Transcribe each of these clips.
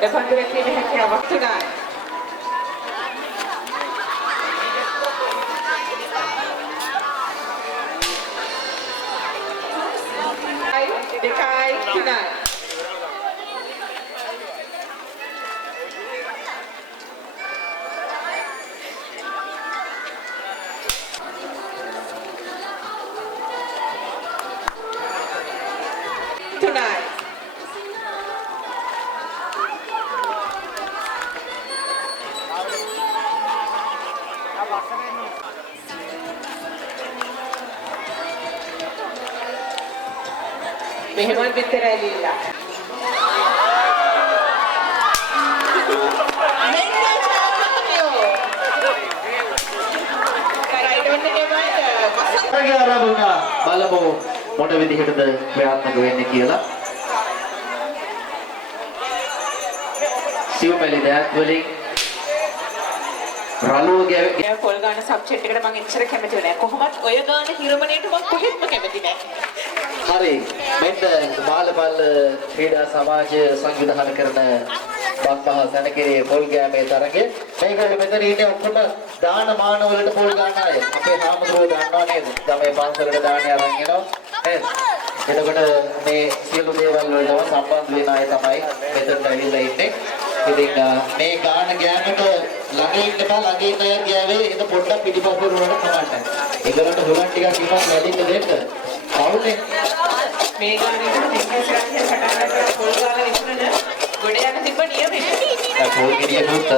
දෙපන්දරේ තියෙන හැකියාවක් තුනයි. දෙකයි තුනයි. Tonight. Mehman Bitteralila. බලමු මොන විදිහටද ක්‍රියාත්මක වෙන්නේ කියලා. සිව්පැලි දෑත් වලින් රළුවගේ පොල් ගන්න සබ්ජෙක්ට් එකට මම එච්චර කැමති නෑ. කොහොමත් ඔය ගන්න හිරමණයට මම කොහෙත්ම කැමති නෑ. හරි. මෙන්න බාලපල්ල ක්‍රීඩා සමාජය සංවිධානය කරන බක්පහ සැනකිරියේ පොල් ගෑමේ තරගය. මේගොල්ලෝ මෙතන ඉන්නේ ඔක්කොම දාන මාන වලට පොල් ගන්න අය. අපේ හාමුදුරුවෝ දන්නවා නේද? ගමේ පන්සලට දාන්නේ අරන් එනවා. නේද? එතකොට මේ සියලු දේවල් වලටම සම්බන්ධ වෙන අය තමයි මෙතනට ඇවිල්ලා ඉන්නේ. ඉතින් මේ ගාන ගෑමට ළඟ ඉන්න බා ළඟ ඉන්න අය ගෑවේ එත පොඩ්ඩක් පිටිපස්සට උනට කමන්න. ඒගොල්ලන්ට හුලන් ටිකක් ඉමක් වැඩින්න දෙන්න. කවුනේ? මේ ගානේට ටෙක්නික්ස් ගන්න පටන් ගන්නකොට පොල් ගාලා විකුණන ගොඩ යන තිබ්බ නියමෙ. පොල් ගෙඩියකුත්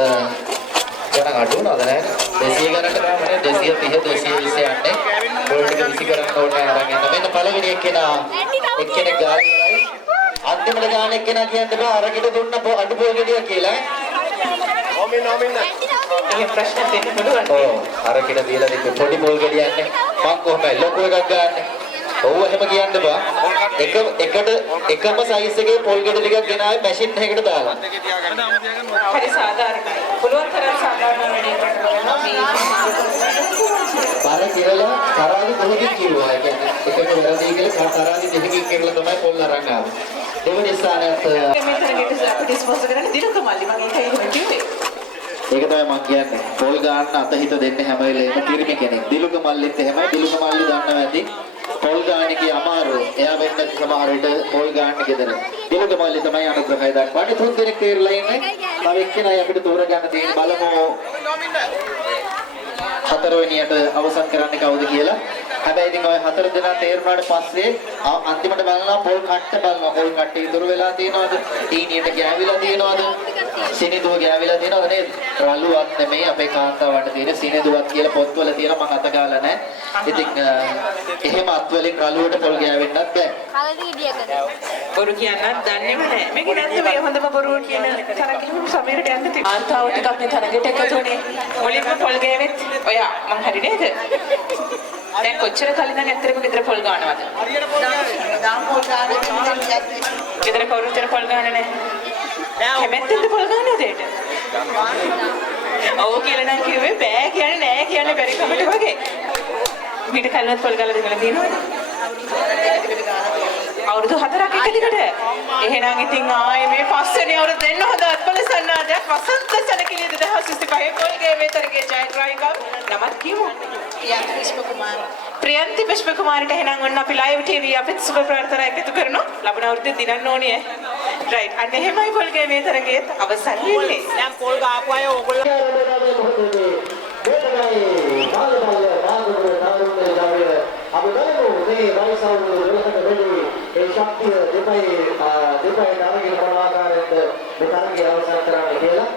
ගණන් අඩු වුණාද නේද? 200 ගණන්ට ගාමනේ 230 220 යන්නේ. පොල් ටික 20 ගණන් ඕනේ අරන් යන්න. මෙන්න පළවෙනි එක්කෙනෙක් ගානේ අන්තිමට ගාන එක්කෙනා කියන්න බෑ අරකිට දුන්න අඩු පොල් ගෙඩිය කියලා ඈ. ඕමින් ඒ ප්‍රශ්න දෙන්න පුළුවන්. ඔව් අරකිට දීලා දෙන්න පොඩි පොල් ගෙඩියක් නේ. මං කොහොමද ලොකු එකක් ගන්නෙ? ඔව් එහෙම කියන්න බෑ. එකම සයිස් එකේ පොල් ගෙඩි ටිකක් ගෙනාවේ මැෂින් එකකට දාලා. හරි සාධාරණයි. පුළුවන් තරම් සාධාරණ වැඩේ කරනවා. බර කියලා තරාදි දෙකකින් කිව්වා. ඒ කියන්නේ එකට වැරදි කියලා තරාදි දෙකකින් කියලා තමයි පොල් අරන් ආවේ. දෙවෙනි ස්ථානයත් මෙතනකට ඩිස්පෝස් කරන්න දිනුක මල්ලි මම ඒකයි එහෙම කිව්වේ. ඒක තමයි මම කියන්නේ. පොල් ගන්න අතහිත දෙන්න හැම වෙලේම කිරිමි කෙනෙක්. දිලුක මල්ලිත් එහෙමයි. දිලුක මල්ලි දන්නවා ඇති. පොල් ගානකේ අමාරු. එයා වෙන්න සමහර විට පොල් ගන්න ගෙදර. දිලුක මල්ලි තමයි අනුග්‍රහය දක්වන්නේ. තුන් දෙනෙක් තේරලා ඉන්නේ. තව එක්කෙනයි අපිට තෝරගන්න තියෙන බලමු. හතරවෙනියට අවසන් කරන්නේ කවුද කියලා. හැබැයි ඉතින් ඔය හතර දෙනා තේරුණාට පස්සේ අන්තිමට බලනවා පොල් කට්ට බලනවා. පොල් කට්ටේ ඉතුරු වෙලා තියෙනවද? ටීනියට ගෑවිලා තියෙනවද? සිනිදුව ගෑවිලා තියෙනවද නේද? රළුවක් නෙමෙයි අපේ කාන්තාවන්ට තියෙන සිනිදුවක් කියලා පොත්වල තියෙනවා මම අත ගාලා නැහැ. ඉතින් එහෙම අත්වලින් රළුවට පොල් ගෑවෙන්නත් බෑ. බොරු කියන්නත් දන්නේම නැහැ. මේක නැත්නම් මේ හොඳම බොරුව කියන තරගෙම සමීරට යන්න තිබ්බා. ආන්තාව ටිකක් නේ තරගෙට එකතු වුණේ. මුලින්ම පොල් ගෑවෙත් ඔයා මං හරි නේද? දැන් කොච්චර කලින්ද ඇත්තටම ගෙදර පොල් ගන්නවද? දාම් පොල් ගන්න. ගෙදර කවුරුත් පොල් ගන්න නැහැ. කැමැත්තෙන්ද පොල් ගන්නවද ඒට? ඔව් කියලා නම් කිව්වේ බෑ කියන්නේ නෑ කියන්නේ බැරි කමට වගේ. මීට කලින්වත් පොල් ගාලා දෙකලා තියෙනවද? අවුරුදු 4ක් එක දිගට. එහෙනම් ඉතින් ආයේ මේ පස්වෙනි අවුරුද්ද දෙන්න හොඳ අත්පල සන්නාදයක් වසන්ත සැනකිලි 2025 පොල් ගේමේ තරගේ ජයග්‍රාහිකව නමත් කියමු. ප්‍රියන්ති පුෂ්ප කුමාරට එහෙනම් ඔන්න අපි ලයිව් ටීවී අපිට සුබ ප්‍රාර්ථනා එකතු කරනවා. ලබන අවුරුද්දේ දිනන්න ඕනේ. රයිට්. අන්න එහෙමයි පොල් ගේමේ තරගයේ අවසන් වෙන්නේ. දැන් පොල් ගාපු අය ඕගොල්ලෝ අපි බලමු මේ වයිසවුරු දෙලකට වෙන්නේ ඒ ශක්තිය දෙපයි තරගයේ ප්‍රවාහකාරයෙන්ද මේ තරගය අවසන් කරන්න කියලා.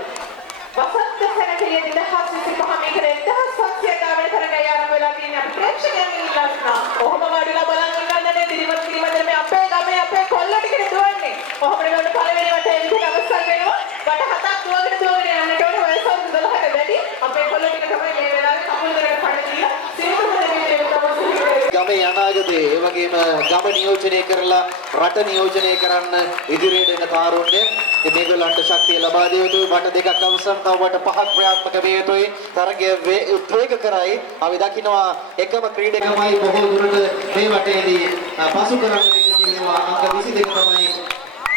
වසන්ත සැනකිලිය 2025 මේකේ 1500 ගාමන තරගය ආරම්භ වෙලා තියෙන අපි ප්‍රේක්ෂකයන් ඉල්ලනවා. කොහොම වඩලා බලන් ඉන්නන්නේ දිරිමත් කිරිමත් මේ අපේ ගමේ අපේ කොල්ල ටිකේ දුවන්නේ. කොහොමද මේ පළවෙනි වටේ විදිහට අවසන් වෙනවා. වට හතක් දුවගෙන යන්නට ඕනේ වයසවුරු 12කට වැඩි. අපේ කොල්ල ටික තමයි මේ වෙලාවේ කකුල් දෙකට පණ දීලා සිරුරු දෙකේ ගමේ යන අනාගතයේ ඒ වගේම ගම නියෝජනය කරලා රට නියෝජනය කරන්න ඉදිරියට එන තාරුණ්‍ය ඉතින් මේගොල්ලන්ට ශක්තිය ලබා දිය යුතුයි. වට දෙකක් අවසන් තව වට පහක් ක්‍රියාත්මක විය යුතුයි. තරගය උද්වේග කරයි. අපි දකිනවා එකම ක්‍රීඩකමයි බොහෝ දුරට මේ වටේදී පසු කරන්න තියෙනවා. අංක 22 තමයි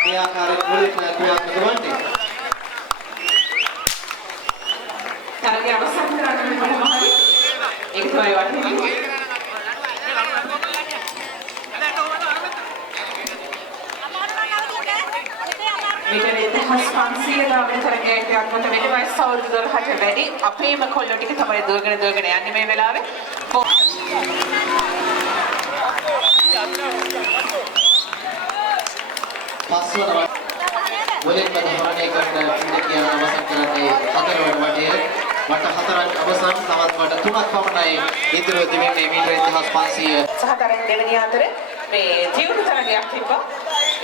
මේ ආකාරයෙන් මුලින්ම ක්‍රියාත්මක වන්නේ. තරගය අවසන් කරන්න මොනවද? ඒක තමයි වටින්නේ. මීටර 1500 ගාමන තරගයක් ක්‍රියාත්මක වෙන්නේ වයස අවුරුදු 12ට වැඩි අපේම කොල්ලෝ ටික තමයි දුවගෙන යන්නේ මේ වෙලාවේ. පස්වන මුලින්ම ධාරණය කරන ක්‍රීඩකයන් අවසන් කරන්නේ හතරවන වටේ. වට හතරක් අවසන් තවත් වට තුනක් පමණයි ඉදිරියට දෙන්නේ මීටර 1500 සහ තරග දෙවෙනි අතර මේ ජීවුරු තරගයක් තිබ්බා.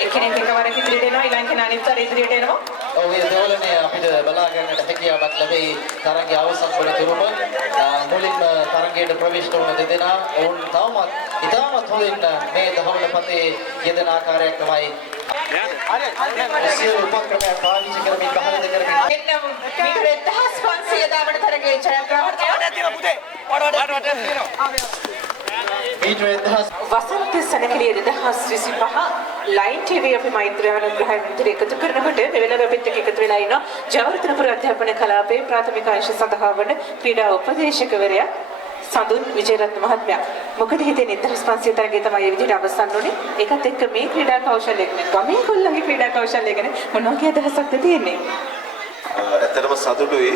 එක්කෙනෙක් එකවරක ඉදිරියට එනවා ඊළඟ කෙනා අනිත් අතට ඉදිරියට එනවා. ඔව් ඒ දෙවලනේ අපිට බලා ගන්නට හැකියාවක් ලැබෙයි. තරගය අවසන් වන තුරුම මුලින්ම තරගයට ප්‍රවේශ වන දෙදෙනා ඔවුන් තවමත් ඉතාමත් හොඳින් මේ දහවල පතේ යෙදෙන ආකාරයක් තමයි සියලු උපක්‍රමයන් පාවිච්චි කරමින් බහලද කරමින් එන්නම් මීටර 1500 දාමන තරගයේ ජයග්‍රාහකයා වසන්ත සැනකෙළිය 2025 ලයින් ටීවී අපි මෛත්‍රී අනුග්‍රහයෙන් විතර එකතු කරනකොට මේ වෙලාව අපිත් එක්ක එකතු වෙලා ඉනවා ජවර්ධනපුර අධ්‍යාපන කලාපයේ ප්‍රාථමික අංශ සඳහා වන ක්‍රීඩා උපදේශකවරයා සඳුන් විජේරත්න මහත්මයා. මොකද හිතෙන්නේ 1500 තරගය තමයි මේ විදිහට අවසන් වුනේ. ඒකත් එක්ක මේ ක්‍රීඩා කෞශල්‍ය ගමේ කොල්ලන්ගේ ක්‍රීඩා කෞශල්‍ය ගැන මොනවා කිය අදහසක්ද තියෙන්නේ? ඇත්තටම සතුටුයි.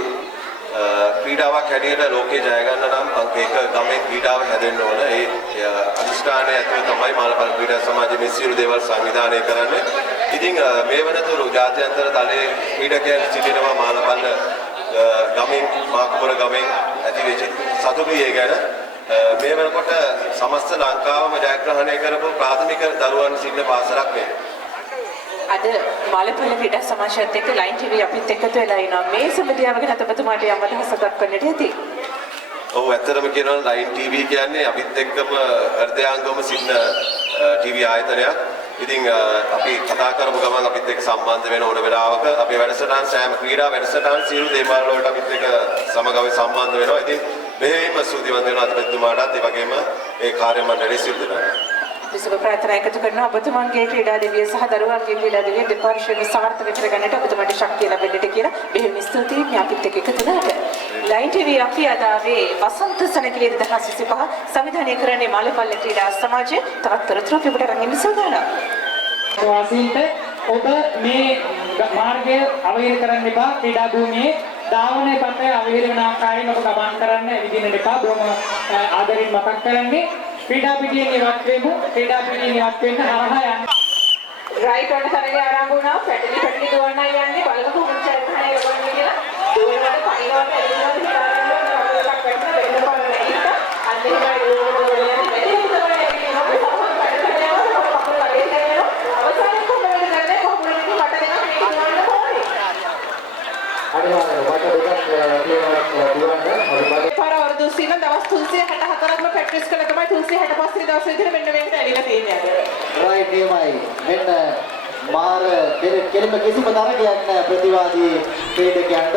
ක්‍රීඩාවක් හැටියට ලෝකේ ජය ගන්න නම් අංක 1 ගමේ ක්‍රීඩාව හැදෙන්න ඕන. ඒ අනිෂ්ඨානය ඇතුළේ තමයි මාළපල් ක්‍රීඩා සමාජයේ මේ සියලු දේවල් සංවිධානය කරන්නේ. ඉතින් මේ වෙනතුරු ජාත්‍යන්තර තලයේ ක්‍රීඩකයන් සිටිනවා මාළපල් ගමෙන් මාකුමර ගමෙන් ඇතිවෙච්ච සතුටුයි ඒ ගැන. මේ වෙනකොට සමස්ත ලංකාවම ජයග්‍රහණය කරපු ප්‍රාථමික දරුවන් සිටින පාසලක් මේ. අද මාළපල්ල ක්‍රීඩා සමාජයත් එක්ක ලයින් ටීවී අපිත් එකතු වෙලා ඉනවා. මේ සම්බන්ධයව ගැන අපතුමාට යම් අදහසක් දක්වන්නට ඇති. ඔව් ඇත්තටම කියනවා ලයින් ටීවී කියන්නේ අපිත් එක්කම හෘදයාංගම සිටින ටීවී ආයතනයක්. ඉතින් අපි කතා කරමු ගමන් අපිත් එක්ක සම්බන්ධ වෙන ඕන වෙලාවක අපේ වැඩසටහන් සෑම ක්‍රීඩා වැඩසටහන් සියලු දේවල් වලට අපිත් එක්ක සමගව සම්බන්ධ වෙනවා. ඉතින් මෙහෙම ස්තුතිවන්ත වෙනවා අතිපතුමාටත් ඒ වගේම ඒ කාර්ය මණ්ඩලයේ සියලු දෙනාට. විසුබ ප්‍රාර්ථනා එකතු කරනවා ඔබතුමන්ගේ ක්‍රීඩා දෙවිය සහ දරුවන්ගේ ක්‍රීඩා දෙවිය දෙපාර්ශ්වයම සාර්ථක කරගන්නට ඔබතුමන්ට ශක්තිය ලැබෙන්නට කියලා බෙහෙවින් ස්තුතියි මේ අපිත් එක්ක එකතු වුණාට. ලයින් ටීවී අපි අදාවේ වසන්ත සැනකෙළිය 2025 සංවිධානය කරන්නේ මාළපල්ල ක්‍රීඩා සමාජය. තවත් තොරතුරු අපි ඔබට අරන් ඉන්න සූදානම්. වාසීන්ට ඔබ මේ මාර්ගය අවහිර කරන්න එපා. ක්‍රීඩා භූමියේ ධාවනයේ පතේ අවහිර වෙන ආකාරයෙන් ඔබ ගමන් කරන්න විදිහට එපා. බොහොම ආදරෙන් මතක් කරන්නේ ක්‍රීඩා පිටියෙන් ඉවත් වෙමු. ක්‍රීඩා පිටියෙන් ඉවත් වෙන්න හරහා යන්න. රයිට් වල තරගය ආරම්භ වුණා. පැටලි දුවන්නයි යන්නේ. බලමු කොහොමද ජයග්‍රහණය ලබන්නේ කියලා. දුවනකොට පයින්වට එළියට හිතාගෙන අපලක් වෙන්න වෙන්න පාරට අන්තිමට පරවරුදු සීම දවස් 364ක්ම ප්‍රැක්ටිස් කළා තමයි 365 දවස් විතර මෙන්න මේකට ඇවිල්ලා තියෙන්නේ අද. රයිට් එමයි. මෙන්න මාර කෙලිම කිසිම තරගයක් නැහැ ප්‍රතිවාදී ක්‍රීඩකයන්ට.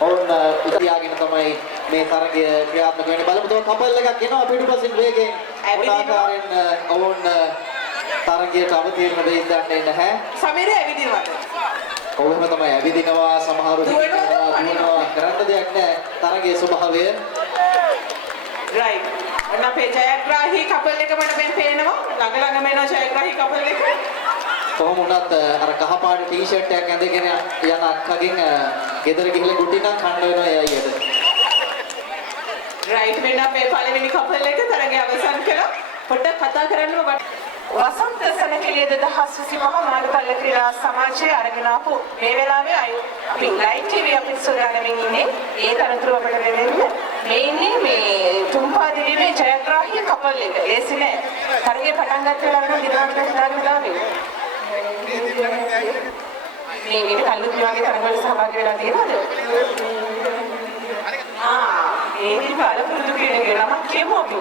ඔවුන් ඉතියාගෙන තමයි මේ තරගය ක්‍රියාත්මක වෙන්නේ. බලමු තව කපල් එකක් එනවා පිටුපසින් වේගෙන්. මොන ආකාරයෙන් ඔවුන් තරගයට අවතීර්ණ වෙයිද දන්නේ නැහැ. සමීර ඇවිදිනවා. කොහොම තමයි ඇවිදිනවා සමහරු දුවනවා කරන්න දෙයක් නැහැ තරගයේ ස්වභාවය. රයිට්. ඔන්න අපේ ජයග්‍රාහී කපල් එක මට දැන් පේනවා. ළඟ ළඟම එනවා ජයග්‍රාහී කපල් එක. කොහොම වුණත් අර කහපාට ටී-ෂර්ට් එකක් ඇඳගෙන යන අක්කගෙන් ගෙදර ගිහලා ගුටි නම් කන්න වෙනවා ඒ අයියට. රයිට් වෙන්න අපේ පළවෙනි කපල් එක තරගය අවසන් කළා. පොඩ්ඩක් කතා කරන්නම වසන්ත සැනකෙළිය 2025 මාළපල්ල ක්‍රීඩා සමාජයේ අරගෙන ආපු මේ වෙලාවේ අපි ලයිව් ටීවී අපිට සොයාගමින් ඉන්නේ. ඒ තරතුරු අපිට දෙන්නේ මේ ඉන්නේ මේ තුම්පා දිවිමේ ජයග්‍රාහී කපල් එක. ඒසි නෑ. තරගේ පටන් ගත්ත වෙලාවට දිනවකට දාගෙන ගාවේ. මේ කල්ලු විභාගයේ තරගවල සහභාගී වෙලා තියෙනවද? ඒ විදිහට පුරුදු ක්‍රීඩකයෝ නමක් කියමු අපි.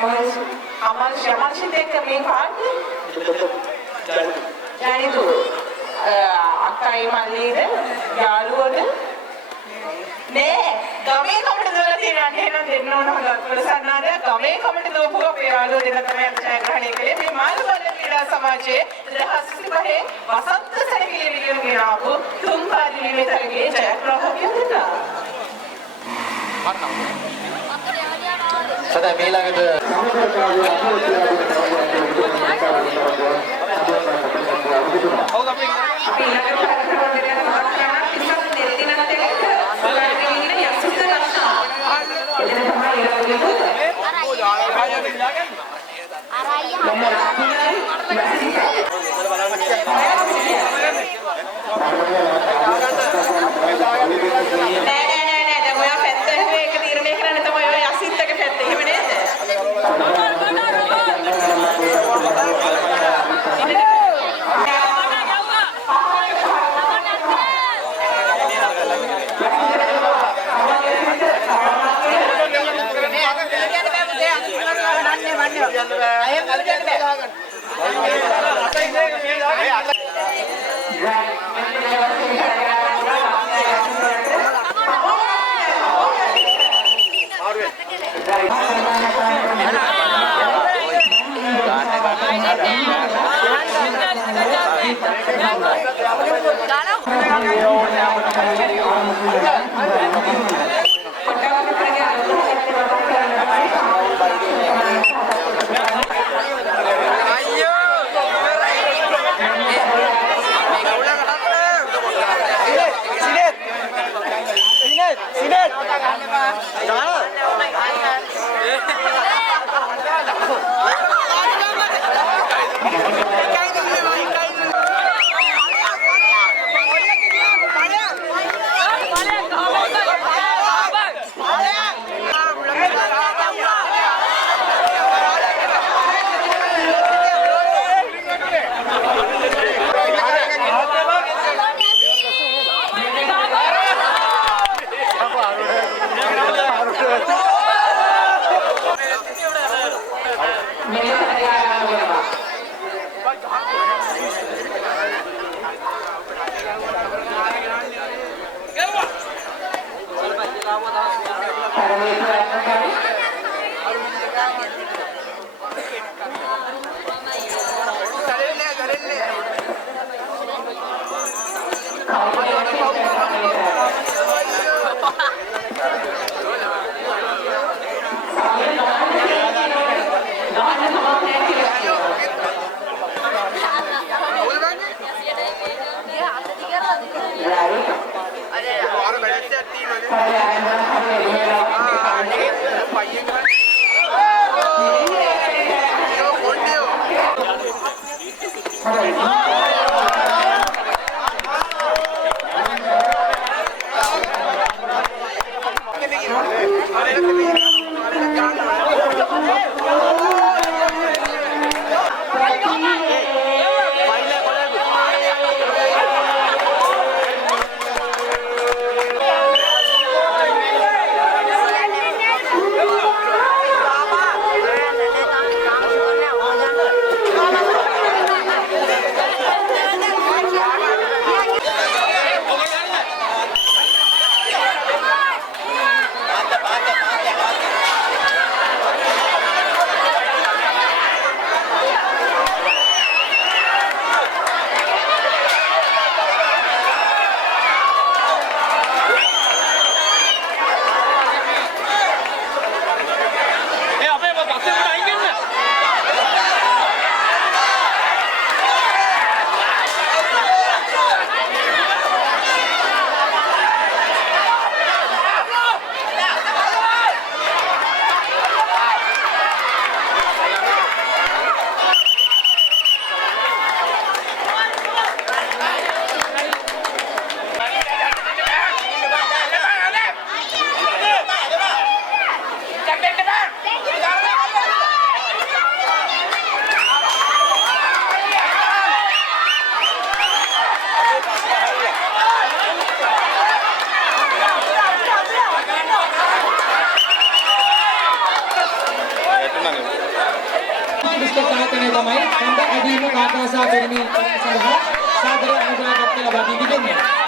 අමල්ෂිත් එක්ක මේ පාන්නේ ජනිතු අක්කයි මල්ලිද යාළුවද නෑ ගමේ කමට දාලා තියෙනවා එහෙනම් දෙන්න ඕන හදවත සන්නාදය ගමේ කමට දෝපුව අපේ යාළුවෝ දෙන්න තමයි ජයග්‍රහණය කළේ මේ මාළවල ක්‍රීඩා සමාජයේ 2025 වසන්ත සැරකිලි විලියම් ගෙනාවු තුන් පාදිලිමේ තරගයේ ජයග්‍රාහකයෝ දෙන්නා සදා මේ ළඟට අපි ඊළඟට ආකාශා පිරිමි සඳහා සාදර අනුග්‍රහයක් ලබා දී තිබෙනවා.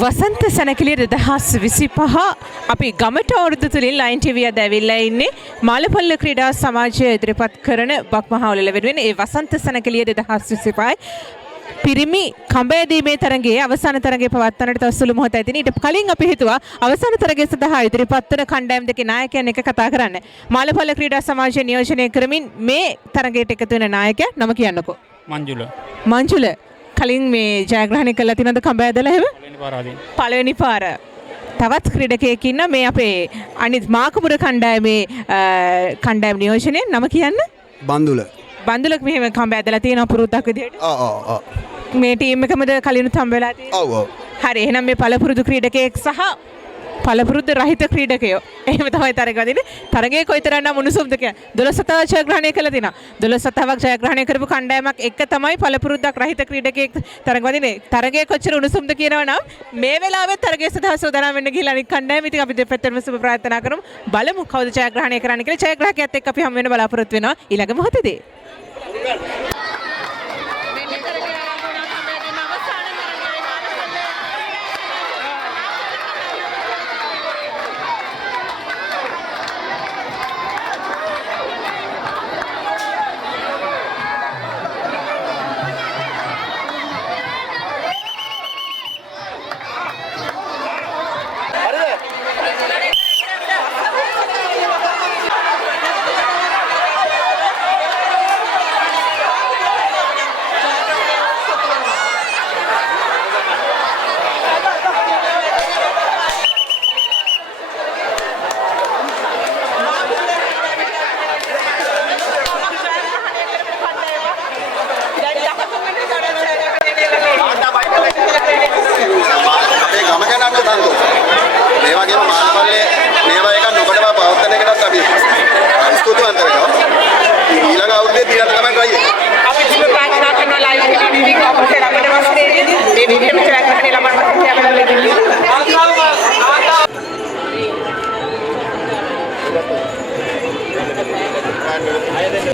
වසන්ත සැනකෙළිය 2025 අපි ගමට අවුරුදු තුලින් ලයින් ටීවී අද ඇවිල්ලා ඉන්නේ මාළපල්ල ක්‍රීඩා සමාජය ඉදිරිපත් කරන බක්මහාවලල වෙනුවෙන් ඒ වසන්ත සැනකෙළිය 2025 පිරිමි කඹයදීමේ තරගයේ අවසාන තරගය පවත්වන්නට තව සුළු මොහොතයි තියෙන. ඊට කලින් අපි හිතුවා අවසාන තරගය සඳහා ඉදිරිපත් වන කණ්ඩායම් දෙකේ නායකයන් එක කතා කරන්න. මාළපල්ල ක්‍රීඩා සමාජය නියෝජනය කරමින් මේ තරගයට එකතු වෙන නායකයා නම කියන්නකෝ. මංජුල කලින් මේ ජයග්‍රහණය කළා තිනද කඹ ඇදලා එහෙම? පළවෙනි පාර. තවත් ක්‍රීඩකයෙක් ඉන්න මේ අපේ අනිත් මාකපුර කණ්ඩායමේ කණ්ඩායම් නියෝජනයේ නම කියන්න? බන්දුලක් මෙහෙම කඹ ඇදලා තියෙන පුරුද්දක් විදියට. මේ ටීම් එකමද කලිනුත් හම්බ වෙලා තියෙන්නේ? හරි එහෙනම් මේ පළපුරුදු ක්‍රීඩකයෙක් සහ පළපුරුදු රහිත ක්‍රීඩකයෝ. එහෙම තමයි තරගය වදින්නේ. තරගයේ කොයිතරම්නම් උණුසුම්ද කියලා. 12 සතාවක් ජයග්‍රහණය කළා තිනා. 12 සතාවක් ජයග්‍රහණය කරපු කණ්ඩායමක් එක තමයි පළපුරුද්දක් රහිත ක්‍රීඩකයෙක් තරග වදින්නේ. තරගයේ කොච්චර උණුසුම්ද කියනවා නම් මේ වෙලාවේ තරගය සඳහා සූදානම් වෙන්න ගිහිල්ලා අනිත් කණ්ඩායම ඉතින් අපි දෙපැත්තටම සුබ ප්‍රාර්ථනා කරමු. බලමු කවුද ජයග්‍රහණය කරන්න කියලා. ජයග්‍රාහකයාත් එක්ක අපි හම් වෙන්න බලාපොරොත්තු වෙනවා ඊළඟ මොහොතේදී.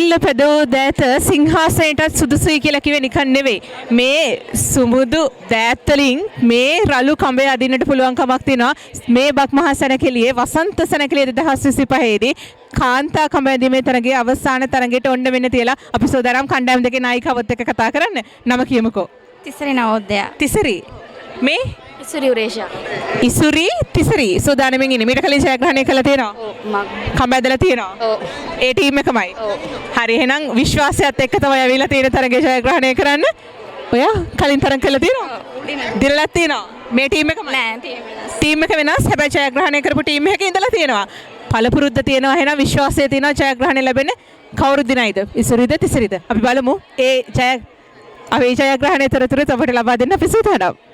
ඉල්ලපදෝ දෑත සිංහාසනයටත් සුදුසුයි කියලා කිව්වේ නිකන් නෙවෙයි. මේ සුමුදු දෑත් වලින් මේ රළු කඹය අදින්නට පුළුවන් කමක් තියෙනවා. මේ බක්මහා සැනකෙළියේ වසන්ත සැනකෙළිය 2025 දී කාන්තා කඹය ඇදීමේ තරගයේ අවසාන තරගයට ඔන්න වෙන්න තියලා අපි සෝදානම් කණ්ඩායම් දෙකේ නායිකාවත් එක්ක කතා කරන්න. නම කියමුකෝ. තිසරි නවෝදය. තිසරි. මේ ඉසුරි උරේෂා. ඉසුරි තිසරි සෝදානමින් ඉන්නේ. මීට කලින් ජයග්‍රහණය කළා තියෙනවා. මක්. කඹ ඇදලා තියෙනවා. ඔව්. ඒ ටීම් එකමයි. ඔව්. හරි එහෙනම් විශ්වාසයත් එක්ක තමයි ඇවිල්ලා තියෙන තරගය ජයග්‍රහණය කරන්න. ඔයා කලින් තරග කළා තියෙනවා? දිනලක් තියෙනවා. මේ ටීම් එකම නෑ ටීම් වෙනස්. ටීම් එක වෙනස්. හැබැයි ජයග්‍රහණය කරපු ටීම් එකක ඉඳලා තියෙනවා. පළපුරුද්ද තියෙනවා. එහෙනම් විශ්වාසය තියෙනවා ජයග්‍රහණය ලැබෙන්න. කවුරු දිනයිද? ඉසුරිද තිසරිද? අපි බලමු. ඒ ජයග්‍රහණය තොරතුරු ඔබට ලබා දෙන්න අපි සූදානම්.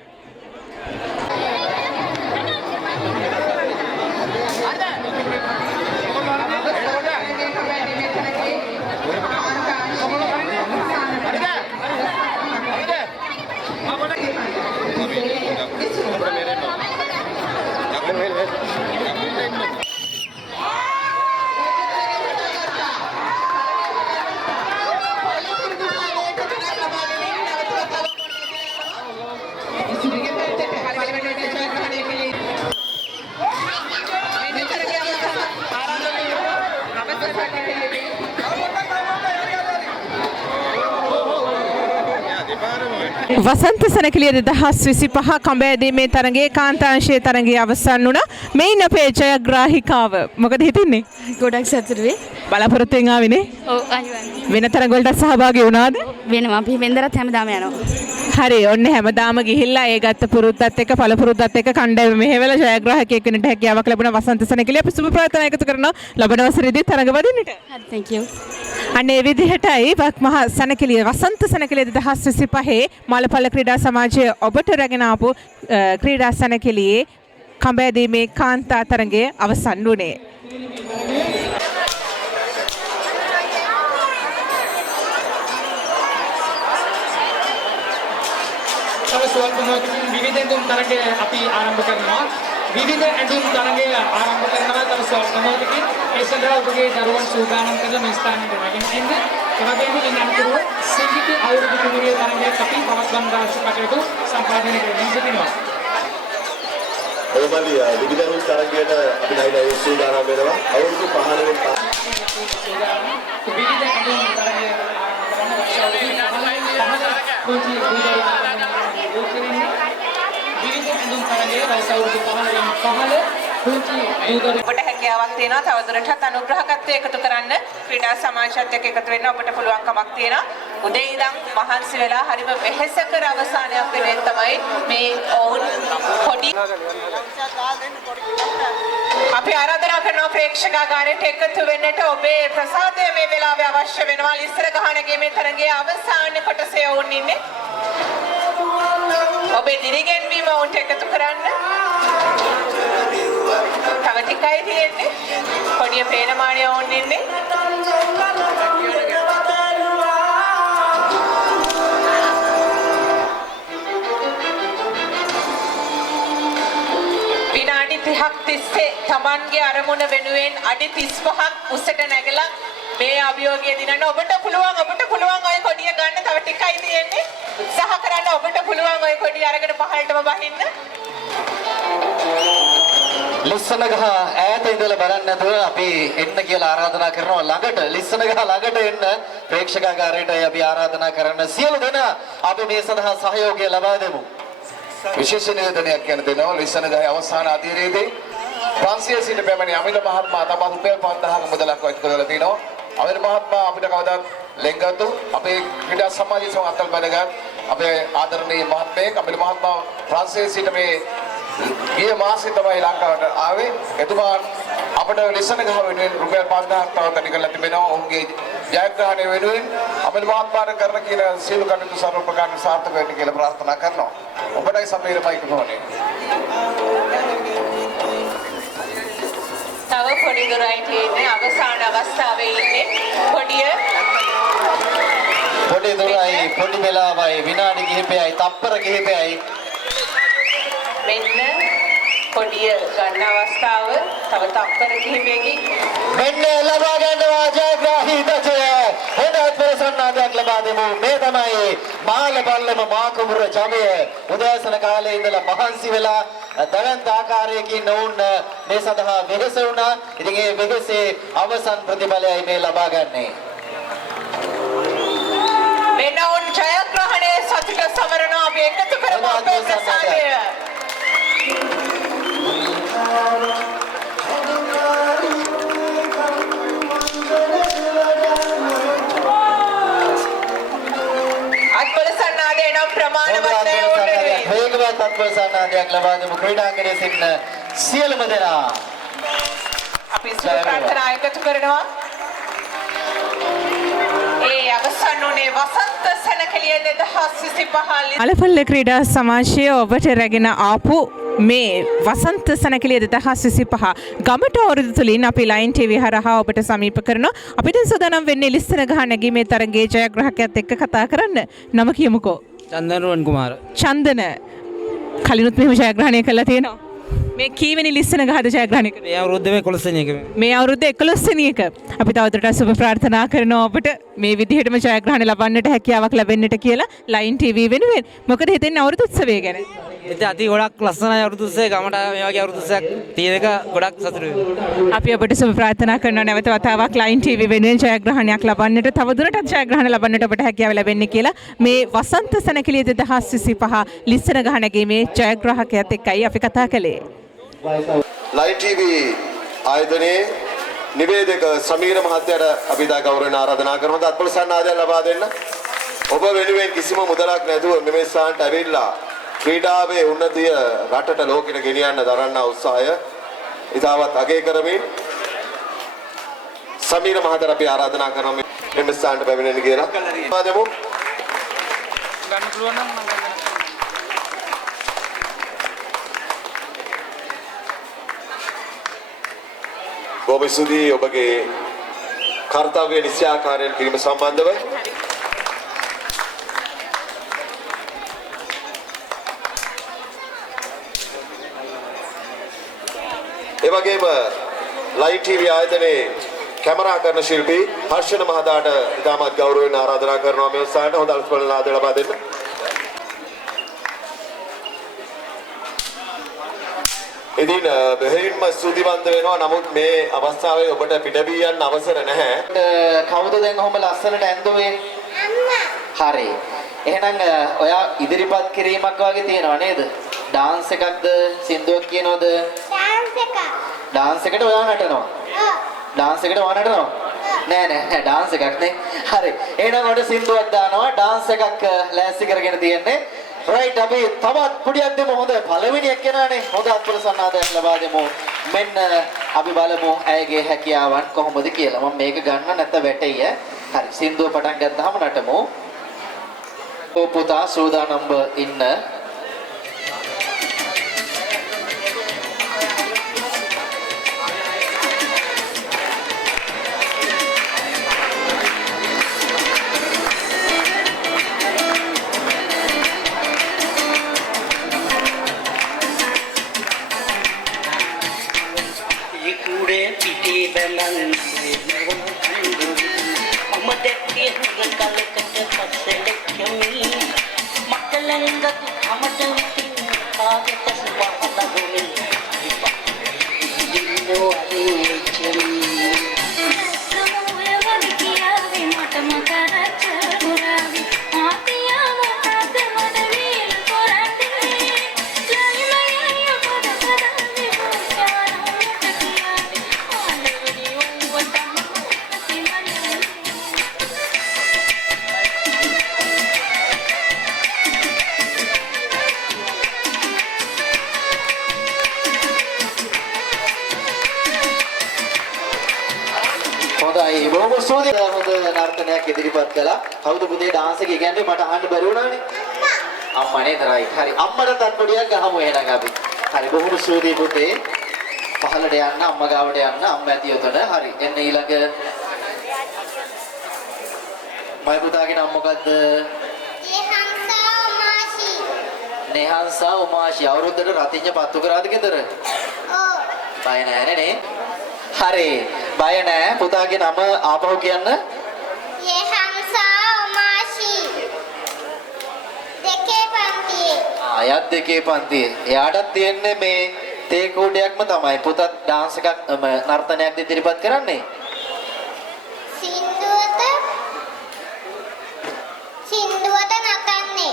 වසන්ත සැනකෙළිය 2025 කඹ ඇදීමේ තරගයේ කාන්තාංශයේ තරගයේ අවසන් වුණා. මේන් අපේ ජයග්‍රාහිකාව මොකද හිතන්නේ? ගොඩක් සතුටුයි. බලාපොරොත්තුෙන් ආවිනේ. ඔව් අනිවාර්යයෙන්. වෙන තරග වලට සහභාගී වුණාද? වෙනවා. අපි වෙන්දරත් හැමදාම යනවා. හරි ඔන්න හැමදාම ගිහිල්ලා ඒ ගත්ත පුරුද්දත් එක්ක පළ පුරුද්දත් එක්ක කණ්ඩායම මෙහෙवला ජයග්‍රාහකයෙක් වෙන්නට හැකියාවක් ලැබුණා. වසන්ත සැනකෙළිය අපි සුබ ප්‍රාර්ථනා එකතු කරනවා ලබන වසරේදී තරග වදින්නට. හරි thank you. අනේ විදිහටයි බක්මහා සැනකෙළිය වසන්ත සැනකෙළිය 2025 මාළපල්ල ක්‍රීඩා සමාජය ඔබට රැගෙන ආපු ක්‍රීඩා සැනකෙළියේ කඹ ඇදීමේ කාන්තා තරගය අවසන් වුණේ. තව ස්වල්ප මොහොතකින් විවිධ ඇඳුම් තරගය අපි ආරම්භ කරනවා. විවිධ ඇඳුම් තරගය ආරම්භ කරනවා තව ස්වල්ප මොහොතකින්. ඒ සඳහා ඔබගේ දරුවන් සූදානම් කරලා මේ ස්ථානයට රැගෙන එන්න. ඒ වගේම ඉන් අනතුරුව සිංගිති අවුරුදු කුමරිය තරගයක් අපි පවත්වන්න අවශ්‍ය කටයුතු සම්පාදනය කරමින් සිටිනවා. ඔයමලි විවිධ ඇඳුම් තරගයට අපි නයිලා සූදානම් වෙනවා. අවුරුදු 15 වෙනි විවිධ ඇඳුම් තරගය ඔබට හැකියාවක් තියෙනවා තවදුරටත් අනුග්‍රහකත්වය එකතු කරන්න ක්‍රීඩා සමාජයත් එක්ක එකතු වෙන්න ඔබට පුළුවන්කමක් තියෙනවා. උදේ ඉඳන් මහන්සි වෙලා හරිම වෙහෙසකර අවසානයක් වෙනුවෙන් තමයි මේ ඔවුන් පොඩි අපි ආරාධනා කරනවා ප්‍රේක්ෂකාගාරයට එකතු වෙන්නට. ඔබේ ප්‍රසාදය මේ වෙලාවේ අවශ්‍ය වෙනවා. ඉස්සර ගහන ගේමේ තරගයේ අවසාන කොටසේ වුන් ඉන්නේ. ඔබේ දිරිගැන්වීම වුන්ට එකතු කරන්න. තව ටිකයි තියෙන්නේ. පොඩිය පේනමානිය වුන් ඉන්නේ. විනාඩි 30ක් තිස්සේ Tamanගේ අරමුණ වෙනුවෙන් අඩි 35ක් උසට නැගලා මේ අභියෝගය දිනන්න ඔබට පුළුවන් ඔය කොඩිය ගන්න. තව ටිකයි තියෙන්නේ. උත්සාහ කරන්න ඔබට පුළුවන් ඔය කොඩිය අරගෙන පහළටම බහින්න. ලිස්සන ගහ ඈත ඉඳලා බලන්න නැතුව අපි එන්න කියලා ආරාධනා කරනවා. ළඟට ලිස්සන ගහ ළඟට එන්න ප්‍රේක්ෂකාගාරයට අපි ආරාධනා කරන සියලු දෙනා අපි මේ සඳහා සහයෝගය ලබා දෙමු. විශේෂ නිවේදනයක් කියන දෙනවා ලිස්සන ගහේ අවසාන අධීරයේදී 500 සිට පැමිණි අමිල මහත්මයා තම රුපියල් 5000ක මුදලක් වයිත් කරලා තිනවා. අමිල මහත්මයා අපිට කවදාත් ලෙන්ගතු අපේ ක්‍රීඩා සමාජයේ සම අතල් බැලගත් අපේ ආදරණීය මහත්මයෙක් අමිල මහත්මයා ප්‍රංශයේ සිට මේ ගිය මාසේ තමයි ලංකාවට ආවේ. එතුමා අපිට ලිස්සන ගහ වෙනුවෙන් රුපියල් 5000ක් තව තනි කරලා තිබෙනවා. ඔහුගේ ජයග්‍රහණය වෙනුවෙන් අමිල මහත්මයාට කරන කියන සීල කටයුතු සර්ව ප්‍රකාරයෙන් සාර්ථක වෙන්න කියලා ප්‍රාර්ථනා කරනවා. ඔබටයි සමීර මයික් කොහොනේ. තව පොඩි දුරයි තියෙන්නේ. අවසාන අවස්ථාවේ ඉන්නේ පොඩි දුරයි පොඩි වෙලාවයි විනාඩි කිහිපයයි තප්පර කිහිපයයි මෙන්න කොඩිය ගන්න අවස්ථාව තව තප්පර කිහිපයකින් මෙන්න ලබා ගන්නවා ජයග්‍රාහී දජය හොඳත් ප්‍රසන්නතාවක් ලබා දෙමු. මේ තමයි මාළ බල්ලම මාකුඹුර ජවය. උදෑසන කාලේ ඉඳලා මහන්සි වෙලා දැවැන්ත ආකාරයකින් ඔවුන් මේ සඳහා වෙහෙස වුණා. ඉතින් ඒ වෙහෙසේ අවසන් ප්‍රතිඵලයයි මේ ලබා ගන්නේ. මෙන්නවුන් ජයග්‍රහණයේ සතුට සමරනවා අපි එකතු කරමු අපේ ප්‍රසාදය. අත්පොල සන්නාදය නම් ප්‍රමාණවත් නැහැ උඩුවේ. වේගවත් අත්පොල සන්නාදයක් ලබා දෙමු ක්‍රීඩාංගණයේ සිටින සියලුම දෙනා. අපි සුබ ප්‍රාර්ථනා එකතු කරනවා. ඒ අවසන් වුණේ වසන්ත සැනකෙළිය 2025 අලපල්ල ක්‍රීඩා සමාජය ඔබට රැගෙන ආපු මේ වසන්ත සැනකෙළිය 2025 ගමට අවුරුදු තුලින් අපි ලයින් ටීවී හරහා ඔබට සමීප කරනවා. අපිට සූදානම් වෙන්නේ ලිස්සන ගහ නැගීමේ තරගයේ ජයග්‍රාහකයාත් එක්ක කතා කරන්න. නම කියමුකෝ. චන්දන රුවන් කුමාර. චන්දන කලිනුත් මෙහෙම ජයග්‍රහණය කළා තියෙනවා. මේ කීවෙනි ලිස්සන ගහද ජයග්‍රහණය කළේ? මේ අවුරුද්දේ 11 වෙනි එක. මේ අවුරුද්දේ 11 වෙනි එක. අපි තවදුරටත් සුබ ප්‍රාර්ථනා කරනවා ඔබට මේ විදිහටම ජයග්‍රහණ ලබන්නට හැකියාවක් ලැබෙන්නට කියලා ලයින් ටීවී වෙනුවෙන්. මොකද හිතෙන්නේ අවුරුදු උත්සවය ගැන? ඉතින් අති ගොඩක් ලස්සනයි අවුරුදු උත්සවය ගමට මේ වගේ අවුරුදු උත්සවයක් තියෙන එක ගොඩක් සතුටුයි. අපි ඔබට සුබ ප්‍රාර්ථනා කරනවා නැවත වතාවක් ලයින් ටීවී වෙනුවෙන් ජයග්‍රහණයක් ලබන්නට තවදුරටත් ජයග්‍රහණ ලබන්නට ඔබට හැකියාව ලැබෙන්නේ කියලා මේ වසන්ත සැනකෙළිය 2025 ලිස්සන ගහ නැගීමේ ජයග්‍රාහකයාත් එක්කයි අපි කතා කළේ. ලයින් ටීවී ආයතනයේ නිවේදක සමීර මහත්තයාට අපි දා ගෞරවයෙන් ආරාධනා කරනවා අත්පොල සන්නාදයක් ලබා දෙන්න. ඔබ වෙනුවෙන් කිසිම මුදලක් නැතුව මෙමේ ස්ථානට ඇවිල්ලා ක්‍රීඩාවේ උන්නතිය රටට ලෝකෙට ගෙනියන්න දරන උත්සාහය ඉතාමත් අගය කරමින් සමීර මහත්තයාට අපි ආරාධනා කරනවා මෙමේ ස්ථානට පැමිණෙන්න කියලා. ආදමු. ගන්න පුළුවන් නම් මම ගන්නවා. බොහොම ස්තුතියි ඔබගේ කාර්යය නිශ්චයාකාරයෙන් කිරීම සම්බන්ධව. ඒ වගේම ලයිව් ටීවී ආයතනයේ කැමරා කරන ශිල්පී හර්ෂණ මහතාට ඉතාමත් ගෞරවයෙන් ආරාධනා කරනවා මේ උත්සාහයට හොඳ අලුත් නාදය ලබා දෙන්න. ඉතින් බෙහෙවින්ම ස්තුතිවන්ත වෙනවා. නමුත් මේ අවස්ථාවේ ඔබට පිටවී යන්න අවසර නැහැ. කවුද දැන් ඔහොම ලස්සනට ඇඳුවේ? හරි. එහෙනම් ඔයා ඉදිරිපත් කිරීමක් වගේ තියෙනවා නේද? ඩාන්ස් එකක්ද සින්දුවක් කියනවද? ඩාන්ස් එකක්. ඩාන්ස් එකට ඔයා නටනවා. ඔව්. ඩාන්ස් එකට ඔයා නටනවා. නෑ ඩාන්ස් එකක් නේ. හරි. එහෙනම් ඔයාලට සින්දුවක් දානවා. ඩාන්ස් එකක් ලෑස්ති කරගෙන තියෙන්නේ. රයිට් අපි තවත් පුඩියක් දෙමු. හොඳ පළවෙනි එක්කෙනානේ. හොඳ අත්පොල සන්නාදයක් ලබා දෙමු. මෙන්න අපි බලමු ඇයගේ හැකියාවන් කොහොමද කියලා. මම මේක ගන්න නැත්නම් වැටෙයි ඈ. හරි. සින්දුව පටන් ගත්තාම නටමු. පුතා සූදානම්ව ඉන්න. හොඳයි බොහොම ස්තුතියි. හොඳ නර්තනයක් ඉදිරිපත් කළා. කවුද පුතේ ඩාන්ස් එක කියන්නේ මට අහන්න බැරි වුණානේ. අම්මා නේද? රයිට්. හරි. අම්මට තත්පොඩියක් ගහමු එහෙනම් අපි. හරි බොහොම ස්තුතියි පුතේ. පහළට යන්න අම්මා ගාවට යන්න අම්මා ඇති උතන. හරි. එන්න ඊළඟ මයි පුතාගේ නම මොකද්ද? නේහන්සා උමාෂි. නේහන්සා උමාෂි. අවුරුද්දට රතිඤ්ඤ පත්තු කරාද ගෙදර? ඔව්. බය නැහැ නේ. හරි. බය නෑ. පුතාගේ නම ආපහු කියන්න. යහන්සා මාෂි දෙකේ පන්තියේ අයත් දෙකේ පන්තියේ. එයාටත් තියෙන්නේ මේ තේ කූඩයක්ම තමයි. පුතත් ඩාන්ස් එකක් නර්තනයක් ඉදිරිපත් කරන්නේ. සින්දුවට නටන්නේ.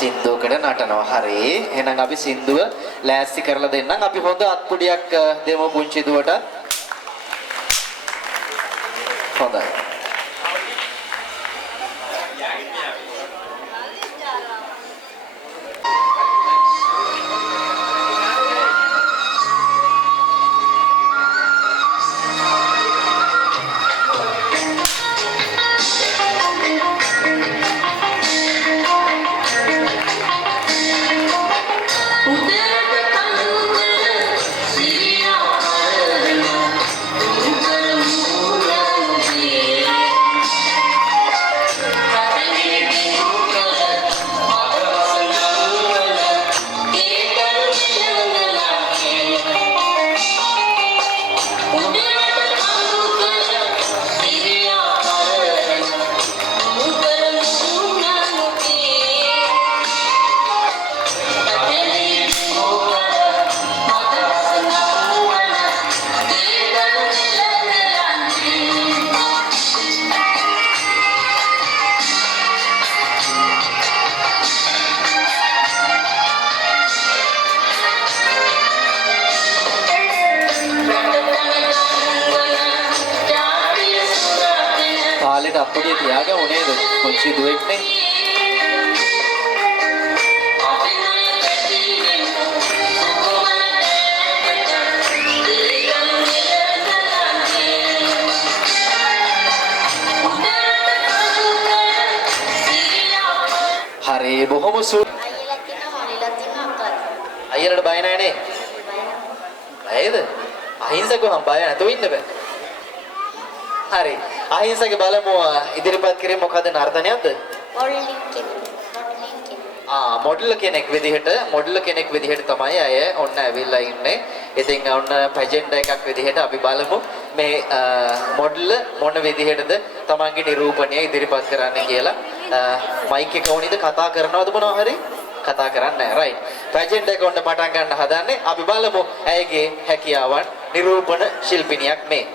සින්දුවකට නටනවා. හරි. එහෙනම් අපි සින්දුව ලෑස්ති කරලා දෙන්නම්. අපි හොඳ අත්පුඩියක් දෙමු පුංචි දුවට. හොඳයි. අත්පොඩිය තියාගමු නේද? පුංචි දුවෙක්නේ. හරි බොහොම අයියලට බය නැනේ. බයද? අහිංසකව බය නැතුව ඉන්න බෑ. හරි. අහිංසක බලමු ඉදිරිපත් කරේ මොකද නර්තනයක්ද? මොඩල් කෙනෙක් විදිහට තමයි අය ඔන්න ඇවිල්ලා ඉන්නේ. ඉතින් ඔන්න ප්‍රෙජෙන්ට් එකක් විදිහට අපි බලමු මේ මොඩල් මොන විදිහටද තමන්ගේ නිරූපණය ඉදිරිපත් කරන්න කියලා. මයික් එක ඕනිද කතා කරනවද මොනවා හරි? කතා කරන්නේ නැහැ. රයිට්. ප්‍රෙජෙන්ට් එක ඔන්න පටන් ගන්න හදන්නේ. අපි බලමු ඇයගේ හැකියාවන් නිරූපණ ශිල්පිනියක් මේ.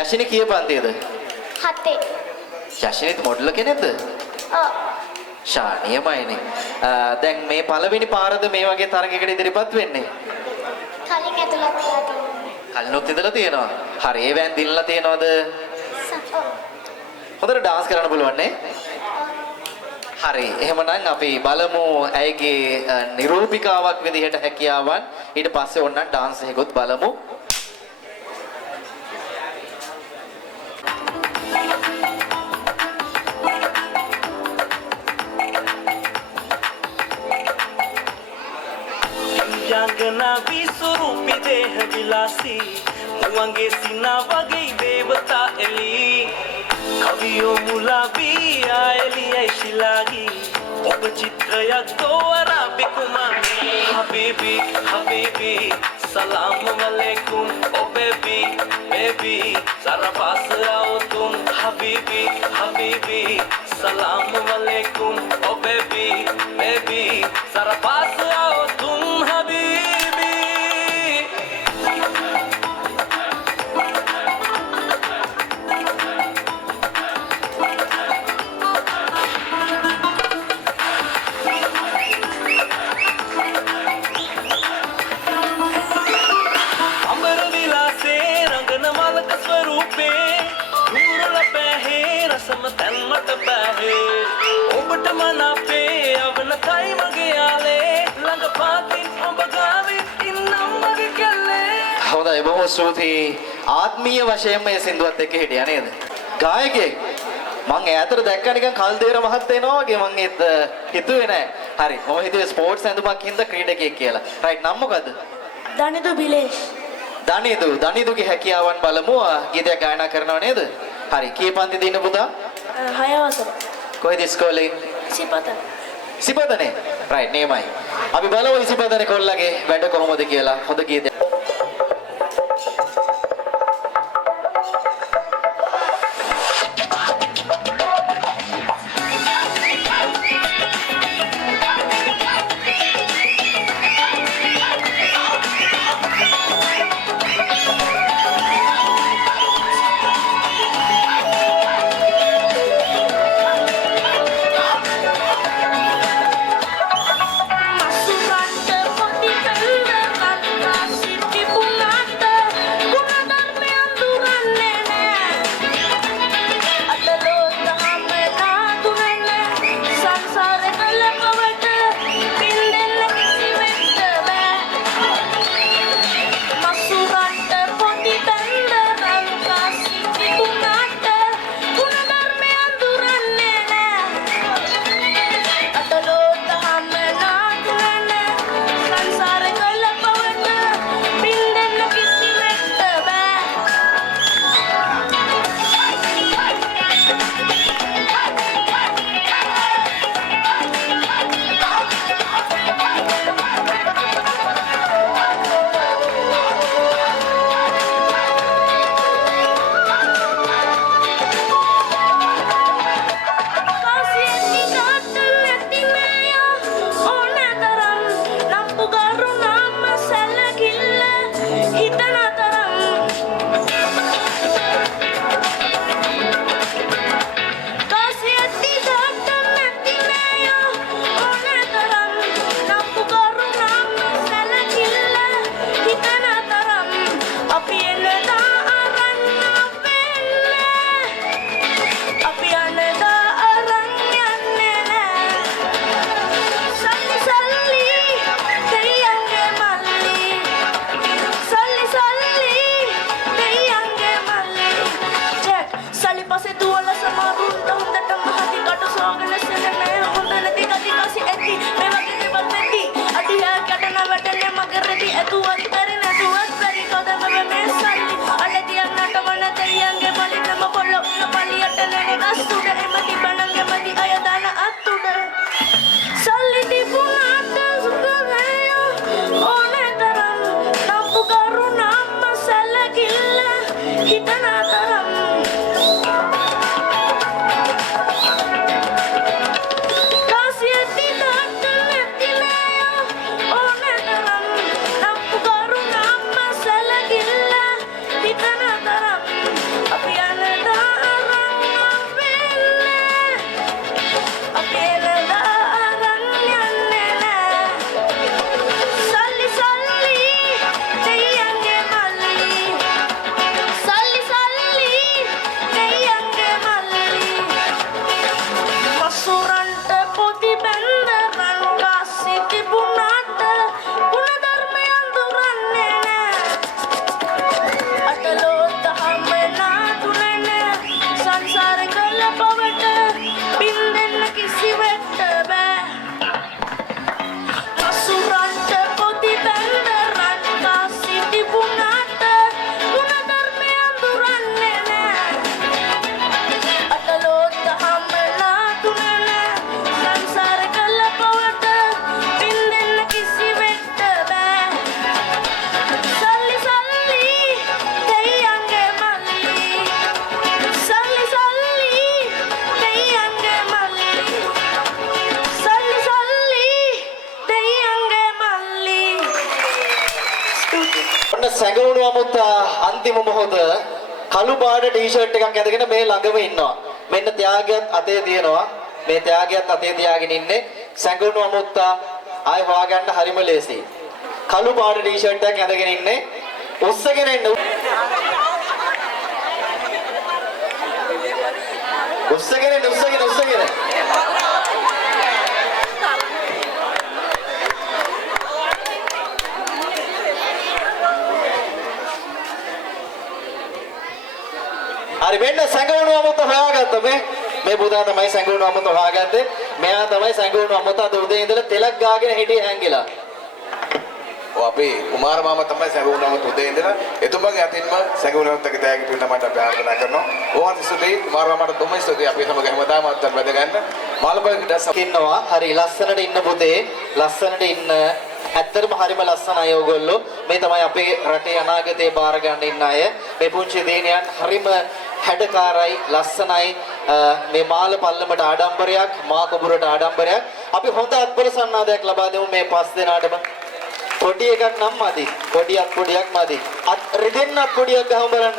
යෂිනි කී පන්තියද? 7. යෂිනිත් මොඩල් කෙනෙක්ද? ඔව්. ශානියමයිනේ. දැන් මේ පළවෙනි පාරද මේ වගේ තරගයකට ඉදිරිපත් වෙන්නේ? කලින් ඇතුළත් වෙලා තියෙනවා. කලිනුත් ඉඳලා තියෙනවා. හරි. ඒ වෑන් දිනලා තියෙනවද? ඔව්. හොඳට ඩාන්ස් කරන්න පුළුවන් නේ? හරි. එහෙමනම් අපි බලමු ඇයගේ නිරූපිකාවක් විදිහට හැකියාවන්. ඊට පස්සේ ඕනනම් ඩාන්ස් එකකුත් බලමු. යංගනා විසුරුපි දේහ විලාසී මුවන්ගේ සිනා වගේ දේවතා එලි කවියෝ මුලාවී ආයලියයි ශිලාගී ඔබ චිත්‍රයක් තෝරා බිකුමා හබීබි හබීබි सलाम वालेकुम ओ बेबी बेबी जरा पास आओ तुम हबीबी हबीबी सलाम वालेकुम ओ बेबी बेबी जरा पास आओ तुम हबीबी अमर विलासे रंगन मालक स्वरूपे घूर लपे रसम तन मत बहे ओबट मना पे अवन काई मगे आले लंग पाती अब गावे इन्नम मगे कल्ले හොඳයි බොහොම ස්තුතියි ආත්මීය වශයෙන්ම මේ සින්දුවත් එක්ක හිටියා නේද ගායකයෙක් මං ඈතට දැක්ක නිකන් කල්දේර මහත් වෙනවා වගේ මං ඒත් හිතුවේ නෑ හරි මම හිතුවේ ස්පෝර්ට්ස් ඇඳුමක් හින්දා ක්‍රීඩකයෙක් කියලා රයිට් නම් මොකද්ද දනිදු බිලේෂ් දනිදුගේ හැකියාවන් බලමු ගීතයක් ගායනා කරනව නේද හරි කී පන්තිද ඉන්න පුතා 6 වසර කොහෙද ඉස්කෝලේ සිපතන ඉසිපතනේ රයිට් නේමයි අපි බලමු ඉසිපතනේ කොල්ලගේ වැඩ කොහොමද කියලා හොඳ ගීතයක් සුරන්ට පොඩි කල්ල පුතා අන්තිම මොහොත කළු පාට ටී-ෂර්ට් එකක් ඇඳගෙන මේ ළඟම ඉන්නවා. මෙන්න ත්‍යාගයත් අතේ තියෙනවා. මේ ත්‍යාගයත් අතේ තියාගෙන ඉන්නේ. සැඟුණු අමුත්තා ආයි හොයාගන්න හරිම ලේසියි. කළු පාට ටී-ෂර්ට් එකක් ඇඳගෙන ඉන්නේ. උස්සගෙන එන්න. උස්සගෙන එන්න උස්සගෙන. හරි මෙන්න සැඟවුණු අමුත්තා හොයාගත්තා මේ පුතා තමයි සැඟවුණු අමුත්තා හොයාගත්තේ. මෙයා තමයි සැඟවුණු අමුත්තා අද උදේ ඉඳලා තෙලක් ගාගෙන හිටියේ හැංගිලා. අපේ කුමාර මාමා තමයි සැඟවුණු අමුත්තා උදේ ඉඳලා එතුමගේ අතින්ම සැඟවුණු අමුත්තගේ තෑගි පිළිඳ මට අපි ආරාධනා කරනවා. ඕවා තිස්සේ කුමාර මාමාට තුමයි ස්තුතියි අපි සමග හැමදාම අත්දැක වැද ගන්න. මාළපල්ලි දැස් ඉන්නවා. හරි ලස්සනට ඉන්න පුතේ. ලස්සනට ඉන්න. ඇත්තටම හරිම ලස්සනයි ඔයගොල්ලෝ. මේ තමයි අපේ රටේ අනාගතේ බාර ගන්න ඉන්න අය. මේ පුංචි දේනියන් හරිම හැඩකාරයි ලස්සනයි. මේ මාළ පල්ලමට ආඩම්බරයක්, මා කුඹුරට ආඩම්බරයක්. අපි හොඳ අත්පොල සන්නාදයක් ලබා දෙමු මේ පස් දෙනාටම. පොඩි එකක් නම් මදි. පොඩියක් මදි. අත් රිදෙන්නත් පොඩියක් ගහමු බලන්න.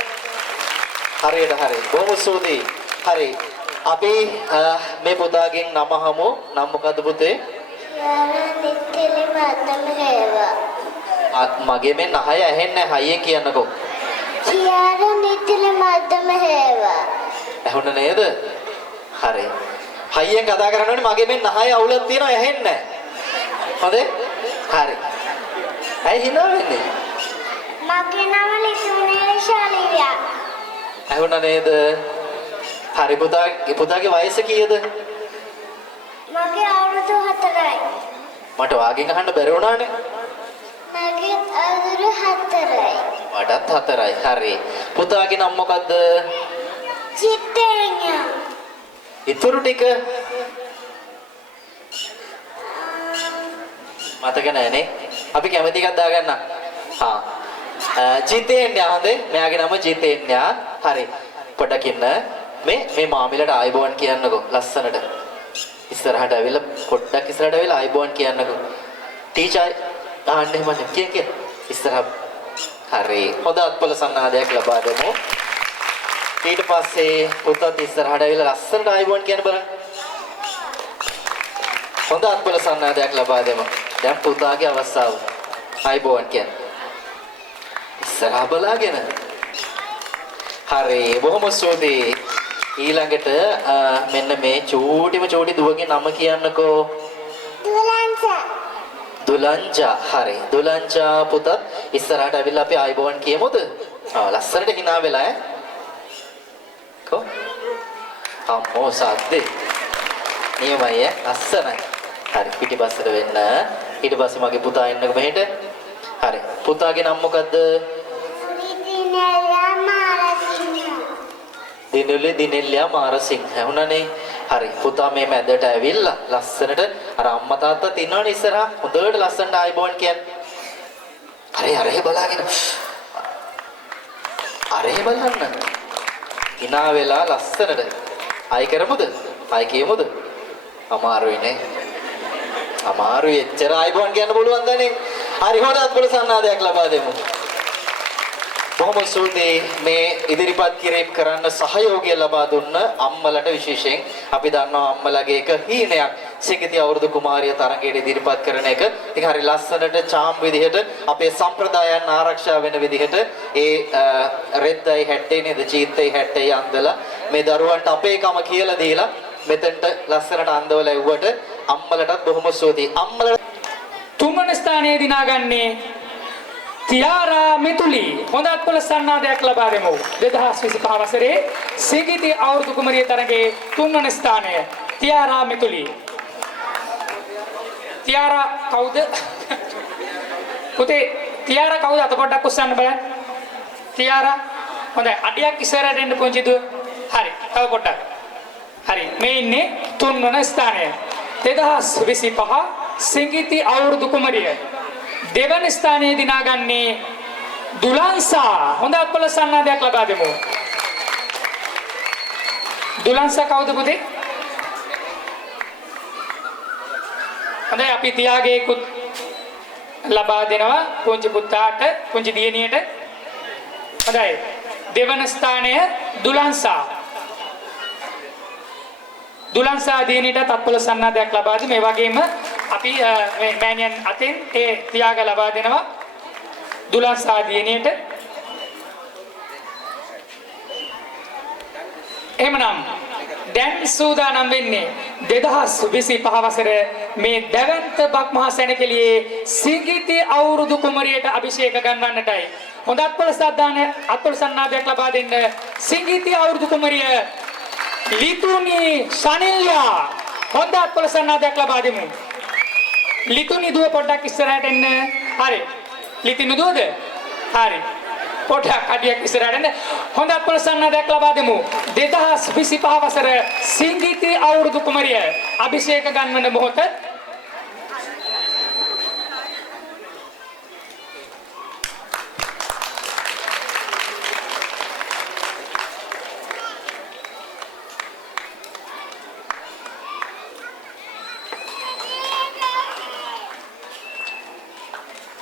හරියට හරි. බොහොම ස්තුතියි. හරි. අපි මේ පුතාගෙන් නම හමු. නම මොකද්ද පුතේ? නිත්‍යලි මත්තම හේවා. මගේ මේ නහය ඇහෙන්නේ හයියෙන් කියන්නකෝ. සියාර නිත්‍යලි මත්තම හේවා. ඇහුණ නේද? හරි. හයියෙන් කතා කරනකොට මගේ මේ නහය අවුලක් තියෙනවා ඇහෙන්නේ නැහැ. හොඳේ? හරි. ඇයි හිනා වෙන්නේ? මගේ නම ලිසුනේ ශාලිවියා. ඇහුණ නේද? හරි පුතාගේ වයස කීයද? මගේ අවුරුදු 4යි. මට වාගෙන් අහන්න බැරි වුණානේ. මගේ අවුරුදු 4යි. මටත් 4යි. හරි. පුතාගේ නම මොකද්ද? චිත්තේන්‍යා. ඉතුරු ටික මතක නැහැනේ. අපි කැමති එකක් දාගන්න. චිත්තේන්‍යා හොඳේ. මෙයාගේ නම චිත්තේන්‍යා. හරි. පොඩ්ඩක් ඉන්න. මේ මාමිලට ආයිබෝන් කියන්නකෝ ලස්සනට. ඉස්සරහට ඇවිල්ලා පොඩ්ඩක් ඉස්සරහට ඇවිල්ලා ආයිබෝන් කියන්නකෝ. ටීචර් ආන්න එහෙම කිය. ඉස්සරහ. හරි. හොඳ අත්පොල සන්නාදයක් ලබා දෙමු. ඊට පස්සේ පුතත් ඉස්සරහට ඇවිල්ලා ලස්සනට ආයිබෝන් කියන්න බලන්න. හොඳ අත්පොල සන්නාදයක් ලබා දෙමු. දැන් පුතාගේ අවස්ථාව. ආයිබෝන් කියන්න. ඉස්සරහ බලාගෙන. හරි. බොහොම ස්තුතියි. ඊළඟට මෙන්න මේ චූටිම චූටි දුවගේ නම කියන්නකෝ. දුලංජා. හරි. දුලංජා පුතත් ඉස්සරහට ඇවිල්ලා අපි ආයිබෝන් කියමුද? ලස්සනට hina වෙලා ඈ. කො? අම්මෝ සද්දේ. නියමයි ඈ. ලස්සනයි. හරි. පිටිපස්සට වෙන්න. ඊට පස්සේ මගේ පුතා එන්නකො මෙහෙට. හරි. පුතාගේ නම මොකද්ද? දිනෙල්ලියා මාරසිංහ. ඇහුණනේ. හරි. පුතා මේ මැදට ඇවිල්ලා ලස්සනට අර අම්මා තාත්තා තින්නවනේ ඉස්සරහා. හොඳට ලස්සනට ආයිබෝන් කියන්නේ. අරේ බලාගෙන. අරේ බලන්න. hina වෙලා ලස්සනට. ආයි කරමුද? ආයි කියමුද? අමාරුයි නේ. අමාරුයි. එච්චර ආයිබෝන් කියන්න පුළුවන් දන්නේ. හරි හොඳත් පොළ සන්නාදයක් ලබා දෙමු. බොහොම ස්තුතියි මේ ඉදිරිපත් කිරීම කරන්න සහයෝගය ලබා දුන්න අම්මලට විශේෂයෙන් අපි දන්නවා අම්මලගේ එක හීනයක් සිඟිති අවුරුදු කුමාරිය තරගයට ඉදිරිපත් කරන එක. ඉතින් හරි ලස්සනට චාම් විදිහට අපේ සම්ප්‍රදායන් ආරක්ෂා වෙන විදිහට ඒ රෙද්දයි හැට්ටේ නේද චීත්තයි හැට්ටේ අන්දලා මේ දරුවන්ට අපේකම කියලා දීලා මෙතෙන්ට ලස්සනට අන්දවලා එව්වට අම්මලටත් බොහොම ස්තුතියි. අම්මලට තුන්වන ස්ථානයේ දිනාගන්නේ තියාරා මිතුලි. හොඳ අත්පොල සන්නාදයක් ලබා දෙමු. 2025 වසරේ සිඟිති අවුරුදු කුමරිය තරගයේ තුන්වන ස්ථානය තියාරා මිතුලි. තියාරා කවුද? පුතේ තියාරා කවුද? අත පොඩ්ඩක් උස්සන්න බලන්න. තියාරා හොඳයි. අඩියක් ඉස්සරහට එන්න පුංචි දුව. හරි. තව පොඩ්ඩක්. හරි. මේ ඉන්නේ තුන්වන ස්ථානය. 2025 සිඟිති අවුරුදු කුමරිය. දෙවන ස්ථානයේ දිනාගන්නේ දුලන්සා. හොඳ අත්පොල සන්නාදයක් ලබා දෙමු. දුලන්සා කවුද පුතේ? හොඳයි අපි තියාගේකුත් ලබා දෙනවා පුංචි පුතාට පුංචි දියණියට. හොඳයි. දෙවන ස්ථානය දුලන්සා. දුලන්සා දියණියට තත්පොළ සන්නාදයක් ලබා දී මේ වගේම අපි මේ මෑණියන් අතෙන් ඒ තියාග ලබා දෙනවා දුලන්සා දියණියට. එහෙමනම් දැන් සූදානම් වෙන්නේ 2025 වසරේ මේ දැවැන්ත බක්මහා සැනකෙළියේ සිඟිති අවුරුදු කුමරියට අභිෂේක ගන්වන්නටයි. හොඳ අත්පොළ සන්නාදයක් ලබා දෙන්න සිඟිති අවුරුදු කුමරිය ලිතුනි ශනිල්යා හොඳ අත්පොළ සන්නාදයක් ලබා දෙමු. ලිතුනි දුව පොඩ්ඩක් ඉස්සරහට එන්න. හරි. ලිතුනි දුවද? හරි. පොඩ්ඩක් අඩියක් ඉස්සරහට එන්න. හොඳ අත්පොළ සන්නාදයක් ලබා දෙමු. 2025 වසර සිඟිති අවුරුදු කුමරිය අභිෂේක ගන්වන මොහොත.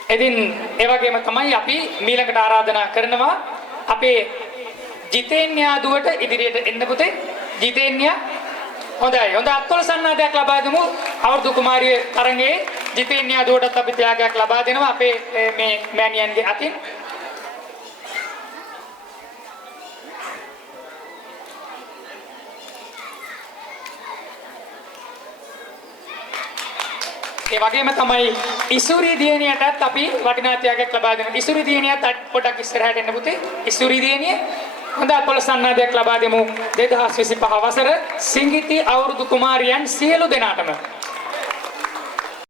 එදින් ඒ වගේම තමයි අපි මීළඟට ආරාධනා කරනවා අපේ ජිතේන්‍යා දුවට ඉදිරියට එන්න පුතේ. ජිතේන්‍යා හොඳයි. හොඳ අත්පොළ සන්නාදයක් ලබා දෙමු. අවුරුදු කුමාරිය තරඟේ ජිතේන්‍යා දුවටත් අපි ත්‍යාගයක් ලබා දෙනවා අපේ මේ මෑණියන්ගේ අතින්. ඒ වගේම තමයි ඉසුරි දියණියටත් අපි වටිනා ත්‍යාගයක් ලබා දෙනවා. ඉසුරි දියණියත් පොඩක් ඉස්සරහට එන්න පුතේ. ඉසුරි දියණිය හොඳ අත්පොළ සන්නාදයක් ලබා දෙමු. 2025 වසර සිඟිති අවුරුදු කුමාරියන් සියලු දෙනාටම